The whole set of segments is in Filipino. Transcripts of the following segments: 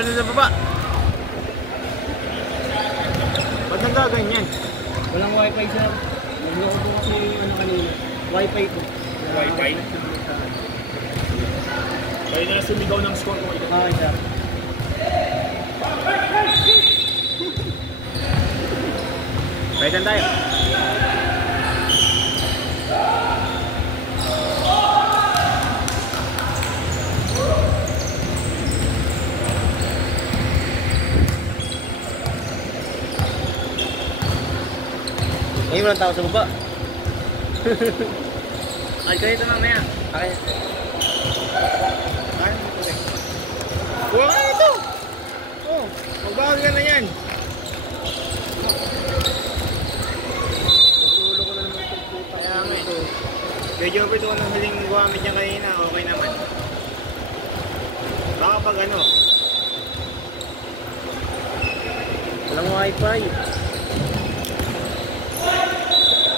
Ano sa baba? Ba't nagaganyan? Walang wifi sir. Nagloko po kasi ano kanina. Wifi ko. Wifi? Kaya na sumigaw ng score ko. Okay sir. Baitan tayo. Ngayon walang tao sa baba. Ay, kayo ito mamaya. Okay. Wala ito! Oh, magbawag ka na yan. Ulo ko na naman itong puta. Kaya nga ito. Medyo ito ko nang huling gumamit niya kanina, okay naman. Baka pag ano. Walang wifi.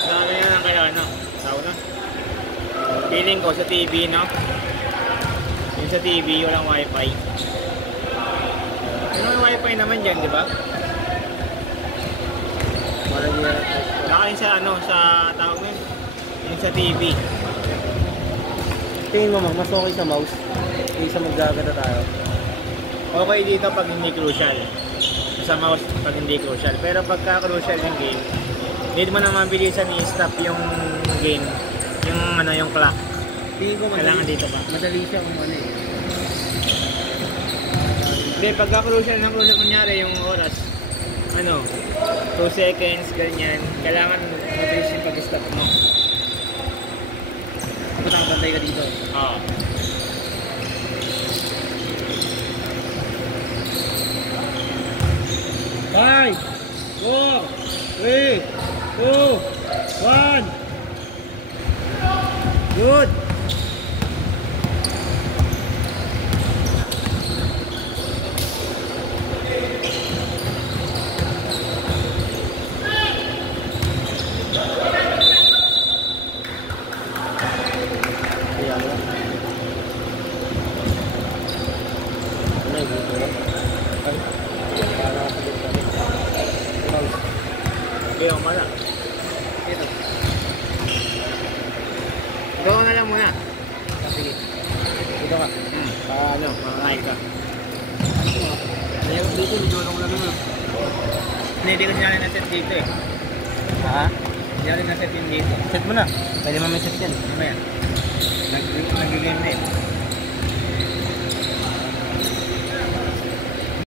Sabi na lang kaya ano. Tao na. Feeling ko sa TV, no? Yung sa TV, walang wifi. Yung wifi naman dyan, di ba? Walang niya. Nakain sa ano, sa tawag mo yun. Yung sa TV. Tingin mo mas okay sa mouse. Kaysa maggagata tayo. Okay dito pag hindi crucial. Sa mouse pag hindi crucial. Pero pagka crucial yung game, need mo naman bilisan i-stop yung game. Yung ano, yung clock. Tingin ko Kailangan dito pa. madali siya kung ano eh. Hindi, pagka crucial ng crucial, kunyari yung oras, ano, 2 seconds, ganyan. Kailangan mabilis yung pag-stop mo. Patang bantay ka dito. Oo. 5, 4, 3, 2, 1. Good. Okay, ako mala. Ito. Ikaw na lang muna. Sige. Dito ka. Ano, makakain ka. Ayaw dito, nilolong lang naman. Hindi ko sinali na set dito eh. Ha? Hindi ko rin na set yun dito. Set mo na. Pwede mo may set yan. Ano ba yan? Nag-game na eh.